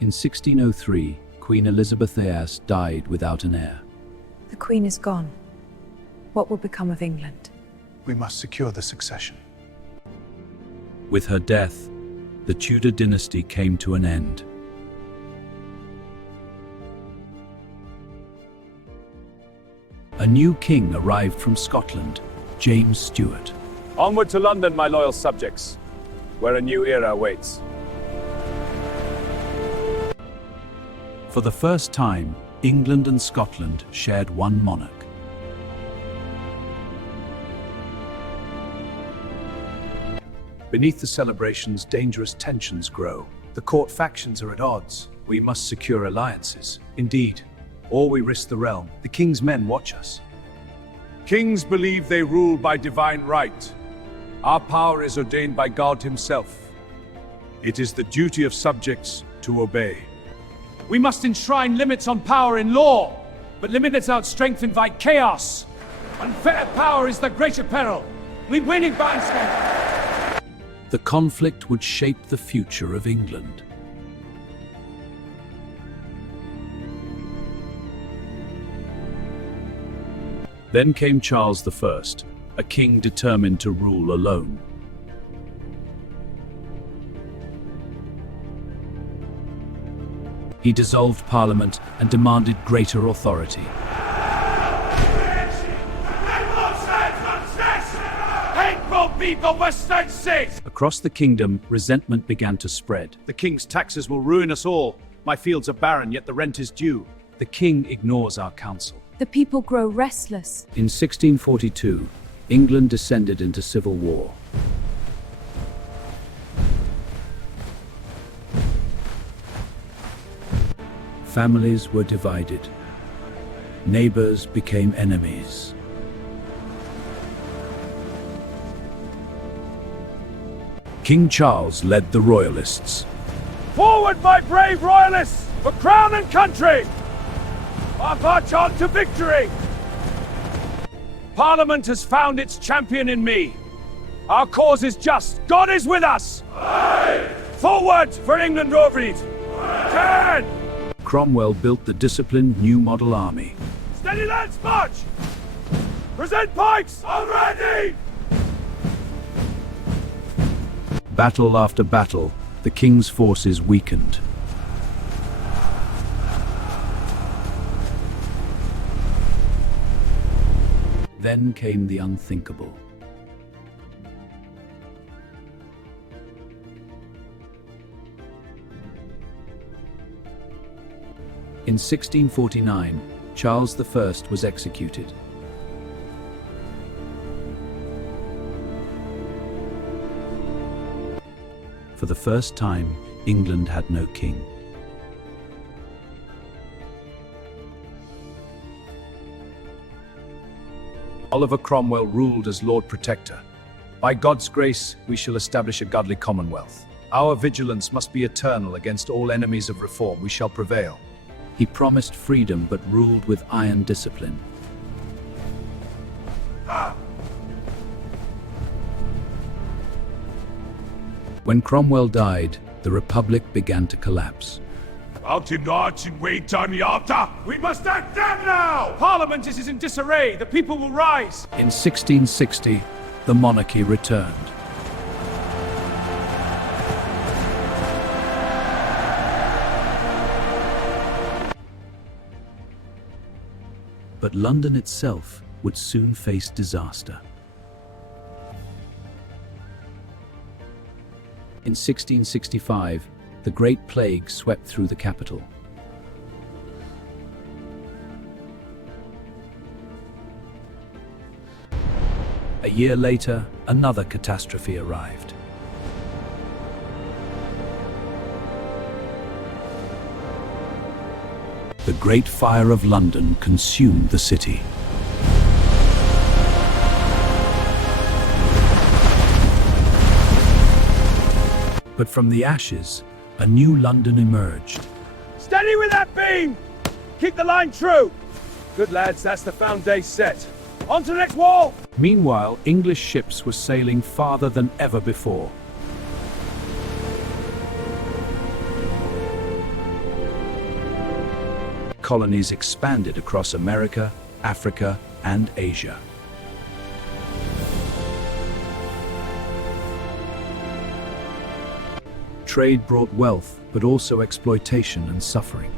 In 1603, Queen Elizabeth I died without an heir. The Queen is gone. What will become of England? We must secure the succession. With her death, the Tudor dynasty came to an end. A new king arrived from Scotland, James Stuart. Onward to London, my loyal subjects, where a new era awaits. For the first time, England and Scotland shared one monarch. Beneath the celebrations, dangerous tensions grow. The court factions are at odds. We must secure alliances. Indeed, or we risk the realm. The king's men watch us. Kings believe they rule by divine right. Our power is ordained by God himself. It is the duty of subjects to obey. We must enshrine limits on power in law, but limit without strength invite chaos. Unfair power is the greater peril. We winning by strength. The conflict would shape the future of England. Then came Charles I, a king determined to rule alone. He dissolved Parliament and demanded greater authority. Across the kingdom, resentment began to spread. The king's taxes will ruin us all. My fields are barren, yet the rent is due. The king ignores our counsel. The people grow restless. In 1642, England descended into civil war. Families were divided. Neighbors became enemies. King Charles led the royalists. Forward, my brave royalists, for crown and country! Our march on to victory! Parliament has found its champion in me. Our cause is just. God is with us! Aye. Forward for England Overeat! Turn! Cromwell built the disciplined new model army. Steady, lads, march! Present pikes! I'm ready! Battle after battle, the king's forces weakened. Then came the unthinkable. In 1649, Charles I was executed. For the first time, England had no king. Oliver Cromwell ruled as Lord Protector. By God's grace, we shall establish a godly commonwealth. Our vigilance must be eternal against all enemies of reform. We shall prevail. He promised freedom but ruled with iron discipline. When Cromwell died, the Republic began to collapse. Out in arch and wait on the altar! We must act now! Parliament is in disarray. The people will rise. In 1660, the monarchy returned. But London itself would soon face disaster. In 1665, the Great Plague swept through the capital. A year later, another catastrophe arrived. The Great Fire of London consumed the city. But from the ashes, a new London emerged. Steady with that beam! Keep the line true! Good lads, that's the foundation set. On to the next wall! Meanwhile, English ships were sailing farther than ever before. colonies expanded across America, Africa, and Asia. Trade brought wealth, but also exploitation and suffering.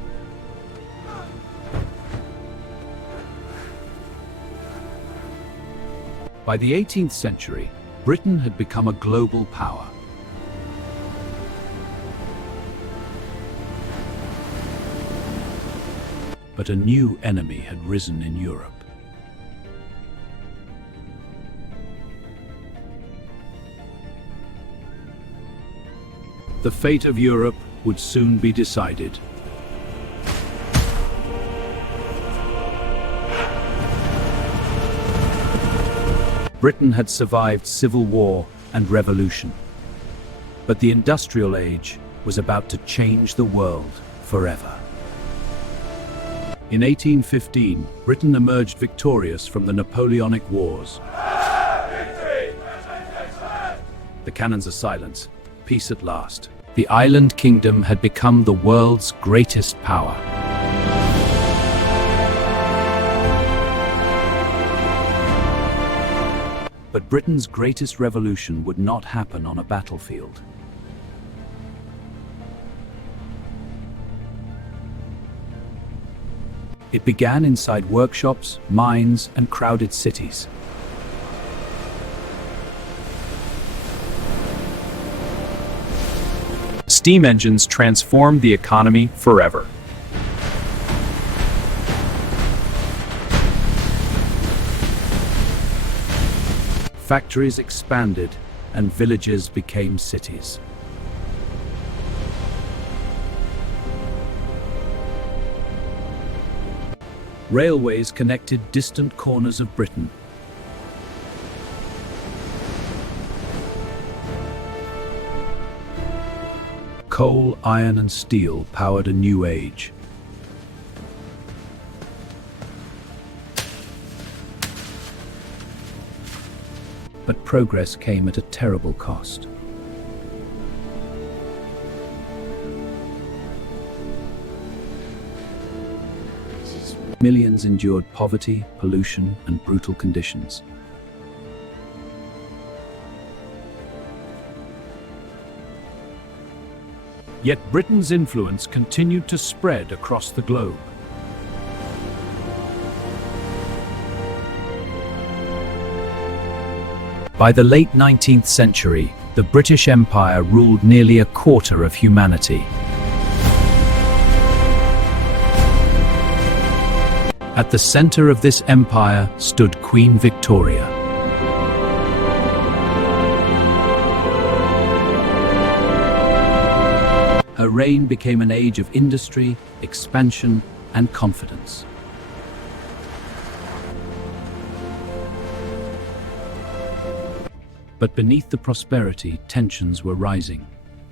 By the 18th century, Britain had become a global power. But a new enemy had risen in Europe. The fate of Europe would soon be decided. Britain had survived civil war and revolution. But the industrial age was about to change the world forever. In 1815, Britain emerged victorious from the Napoleonic Wars. The cannons of silence. Peace at last. The island kingdom had become the world's greatest power. But Britain's greatest revolution would not happen on a battlefield. It began inside workshops, mines, and crowded cities. Steam engines transformed the economy forever. Factories expanded and villages became cities. Railways connected distant corners of Britain. Coal, iron, and steel powered a new age. But progress came at a terrible cost. Millions endured poverty, pollution, and brutal conditions. Yet Britain's influence continued to spread across the globe. By the late 19th century, the British Empire ruled nearly a quarter of humanity. At the center of this empire stood Queen Victoria. Her reign became an age of industry, expansion, and confidence. But beneath the prosperity, tensions were rising.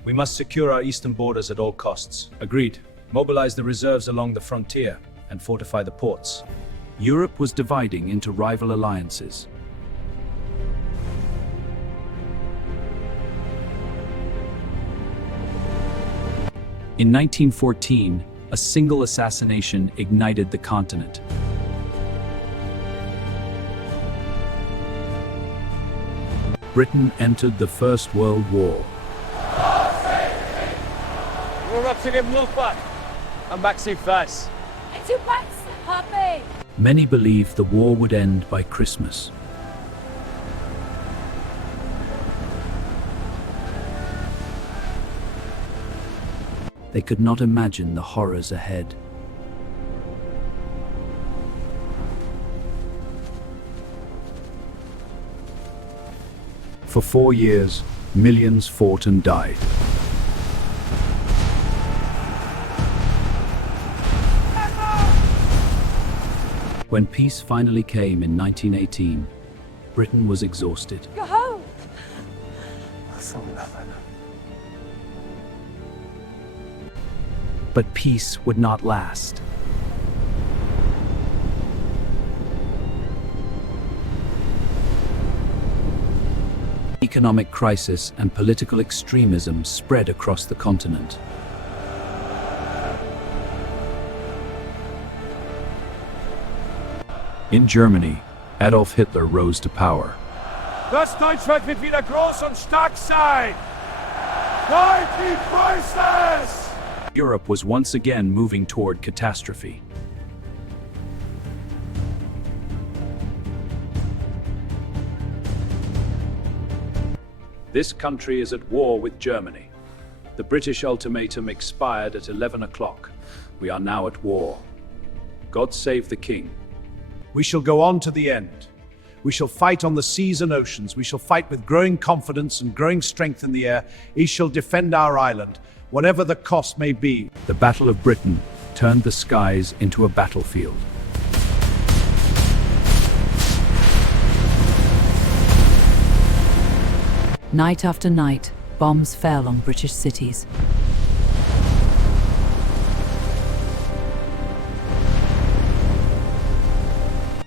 We must secure our eastern borders at all costs. Agreed. Mobilize the reserves along the frontier and fortify the ports. Europe was dividing into rival alliances. In 1914, a single assassination ignited the continent. Britain entered the First World War. We're erupting in Wolfpack. I'm back too fast. Many believed the war would end by Christmas. They could not imagine the horrors ahead. For 4 years, millions fought and died. When peace finally came in 1918, Britain was exhausted. Go home! But peace would not last. Economic crisis and political extremism spread across the continent. In Germany, Adolf Hitler rose to power. Das Deutschland wird wieder groß und stark sein! Fight die prices! Europe was once again moving toward catastrophe. This country is at war with Germany. The British ultimatum expired at 11 o'clock. We are now at war. God save the King. We shall go on to the end. We shall fight on the seas and oceans. We shall fight with growing confidence and growing strength in the air. We shall defend our island, whatever the cost may be. The Battle of Britain turned the skies into a battlefield. Night after night, bombs fell on British cities.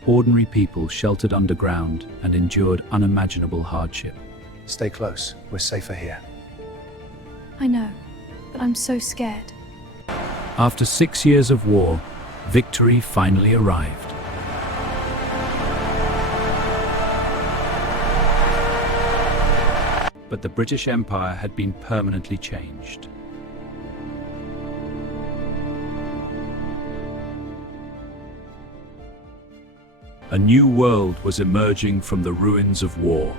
Ordinary people sheltered underground and endured unimaginable hardship. Stay close. We're safer here. I know, but I'm so scared. After 6 years of war, victory finally arrived. But the British Empire had been permanently changed. A new world was emerging from the ruins of war.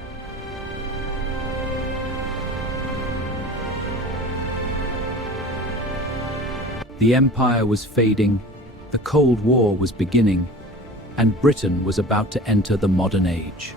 The empire was fading, the Cold War was beginning, and Britain was about to enter the modern age.